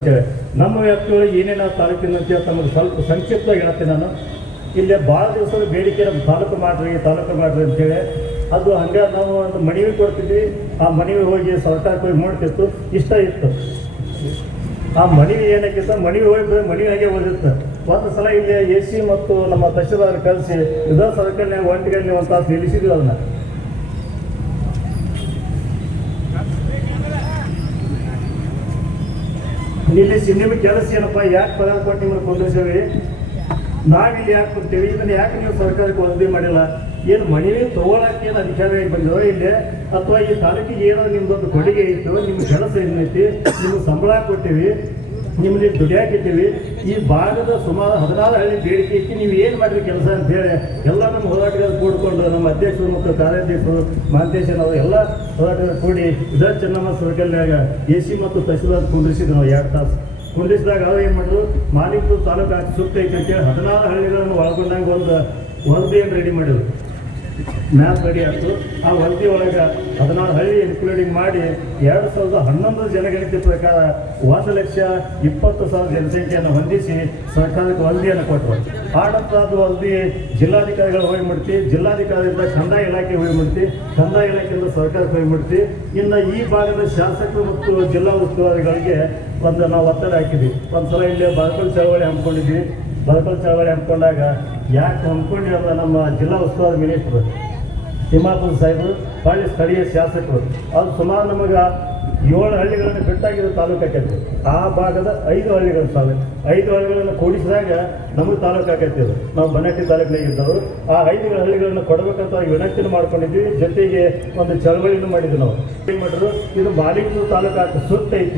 ನಮ್ಮ ವ್ಯಾಪ್ತಿಯೊಳಗೆ ಏನೇನು ತಾಲೂಕಿನ ಅಂತ ತಮಗೆ ಸ್ವಲ್ಪ ಸಂಕ್ಷಿಪ್ತವಾಗಿ ಹೇಳ್ತೀನಿ ನಾನು. ಇಲ್ಲಿ ಭಾಳ ದಿವಸದ ಬೇಡಿಕೆ ನಮ್ಮ ತಾಲೂಕು ಮಾಡಿರಿ ಅಂತೇಳಿ ಅದು ಹಂಗೆ ನಾವು ಒಂದು ಮನವಿ ಕೊಡ್ತಿದ್ವಿ. ಆ ಮನವಿ ಹೋಗಿ ಸರ್ಕಾರಕ್ಕೆ ಹೋಗಿ ನೋಡ್ತಿತ್ತು, ಇಷ್ಟ ಇತ್ತು. ಆ ಮನವಿ ಏನಕ್ಕಿತ್ತು, ಮನವಿ ಹೋಗಿ ಮನವಿಯಾಗೆ ಓದಿತ್ತು. ಒಂದು ಸಲ ಇಲ್ಲಿ AC ಮತ್ತು ನಮ್ಮ ತಹಶೀಲ್ದಾರ್ ಕಳಿಸಿ ವಿಧಾನಸಭೆಯಲ್ಲಿ ಒಂಟಿಗೆ ಒಂದು ತಾಸು ನಿಲ್ಲಿಸಿದ್ವಿ. ಅದನ್ನ ನಿಲ್ಲಿಸಿ ನಿಮಗೆ ಕೆಲಸ ಏನಪ್ಪ, ಯಾಕೆ ಪಗಾರ ಕೊಟ್ಟು ನಿಮ್ಮನ್ನು ಕುಂದಿರ್ತೇವೆ, ನಾವಿಲ್ಲಿ ಯಾಕೆ ಕೊಡ್ತೇವೆ, ಇದನ್ನು ಯಾಕೆ ನೀವು ಸರ್ಕಾರಕ್ಕೆ ವರದಿ ಮಾಡಿಲ್ಲ, ಏನು ಮನವಿ ತೊಗೊಳಕ್ಕೆ ಏನು ಅಧಿಕಾರಿಯಾಗಿ ಬಂದಿರೋ ಇಲ್ಲಿ, ಅಥವಾ ಈ ತಾಲೂಕಿಗೆ ಏನೋ ನಿಮ್ದೊಂದು ಕೊಡುಗೆ ಇತ್ತು, ನಿಮ್ಮ ಕೆಲಸ ಏನೈತಿ, ನಿಮ್ಗೆ ಸಂಬಳ ಕೊಟ್ಟಿವಿ, ನಿಮ್ಮಲ್ಲಿ ದುಡಿಯಾಕಿದ್ದೀವಿ, ಈ ಭಾಗದ ಸುಮಾರು 16 ಹಳ್ಳಿ ಬೇಡಿಕೆ ಇಕ್ಕಿ ನೀವು ಏನು ಮಾಡಿರಿ ಕೆಲಸ ಅಂತೇಳಿ ಎಲ್ಲ ನಮ್ಮ ಹೋರಾಟಗಾರರು ಕೂಡಿಕೊಂಡು ನಮ್ಮ ಅಧ್ಯಕ್ಷರು ಮತ್ತು ಕಾರ್ಯಾಧ್ಯಕ್ಷರು ಮಾಂತೇಶನವರು ಎಲ್ಲ ಹೋರಾಟಗಾರರು ಕೂಡಿ ವಿಧಾನ ಚೆನ್ನಮ್ಮ ಸರ್ಕಲ್ನಾಗ AC ಮತ್ತು ತಹಶೀಲ್ದಾರ್ ಕುಂದಿರಿಸಿದ್ರು. ನಾವು 2 ತಾಸು ಕುಂದಿರಿಸಿದಾಗ ಅವ್ರು ಏನು ಮಾಡಿದ್ರು, ಮಾಲೀಕರು ತಾಲೂಕು ಸೂಕ್ತ ಐತೆ ಅಂತೇಳಿ 16 ಹಳ್ಳಿಗಳನ್ನು ಒಳಗೊಂಡಂಗೆ ಒಂದು ವರದಿಯನ್ನು ರೆಡಿ ಮಾಡಿದ್ರು. ಮ್ಯಾಪ್ ರೆಡಿ ಆಯಿತು. ಆ ವರದಿ ಒಳಗೆ 16 ಹಳ್ಳಿ ಇನ್ಕ್ಲೂಡಿಂಗ್ ಮಾಡಿ 2011 ಜನಗಣತಿ ಪ್ರಕಾರ 1,20,000 ಜನಸಂಖ್ಯೆಯನ್ನು ಹೊಂದಿಸಿ ಸರ್ಕಾರಕ್ಕೆ ವರದಿಯನ್ನು ಕೊಟ್ಟರು. ಆನಂತರ ಅದು ವರದಿ ಜಿಲ್ಲಾಧಿಕಾರಿಗಳು ಹೋಗಿ ಮಾಡ್ತೀವಿ, ಜಿಲ್ಲಾಧಿಕಾರಿಯಿಂದ ಕಂದಾಯ ಇಲಾಖೆ ಹೋಗಿ ಮಾಡ್ತೀವಿ, ಕಂದಾಯ ಇಲಾಖೆಯಿಂದ ಸರ್ಕಾರಕ್ಕೆ ಹೋಗಿ ಮಾಡ್ತೀವಿ. ಇನ್ನು ಈ ಭಾಗದ ಶಾಸಕರು ಮತ್ತು ಜಿಲ್ಲಾ ಉಸ್ತುವಾರಿಗಳಿಗೆ ನಾವು ಒತ್ತಡ ಹಾಕಿದ್ವಿ. ಒಂದು ಸಲ ಇಲ್ಲಿ ಬರಕಲ್ ಚಳವಳಿ ಹಮ್ಮಿಕೊಂಡಿದ್ವಿ. ಬರಕಲ್ ಚಳವಳಿ ಹಮ್ಮಿಕೊಂಡಾಗ ಯಾಕೆ ಹಮ್ಮಿಕೊಂಡಿರೋ ನಮ್ಮ ಜಿಲ್ಲಾ ಉಸ್ತುವಾರಿ ಮಿನಿಸ್ಟ್ರು ತಿಮ್ಮಾಪುರ ಸಾಹೇಬರು, ಭಾಳ ಸ್ಥಳೀಯ ಶಾಸಕರು, ಅದು ಸುಮಾರು ನಮಗೆ 7 ಹಳ್ಳಿಗಳನ್ನು ಬಿಟ್ಟಾಗಿದ್ದು ತಾಲೂಕು ಆಕೈತಿ. ಆ ಭಾಗದ 5 ಹಳ್ಳಿಗಳು 5 ಹಳ್ಳಿಗಳನ್ನು ಕೂಡಿಸಿದಾಗ ನಮಗೆ ತಾಲೂಕು ಆಕೈತಿ. ನಾವು ಬನ್ನಟ್ಟಿ ತಾಲೂಕಿನಾಗ ಇದ್ದವರು ಆ 5 ಹಳ್ಳಿಗಳನ್ನು ಕೊಡಬೇಕಂತ ವಿನಂತಿನೂ ಮಾಡ್ಕೊಂಡಿದ್ವಿ. ಜೊತೆಗೆ ಒಂದು ಚಳವಳಿನೂ ಮಾಡಿದ್ವಿ. ನಾವು ಏನು ಮಾಡಿದ್ರು, ಇದು ಮಾಲೀಕರು ತಾಲೂಕು ಸೂಕ್ತ ಐತಿ.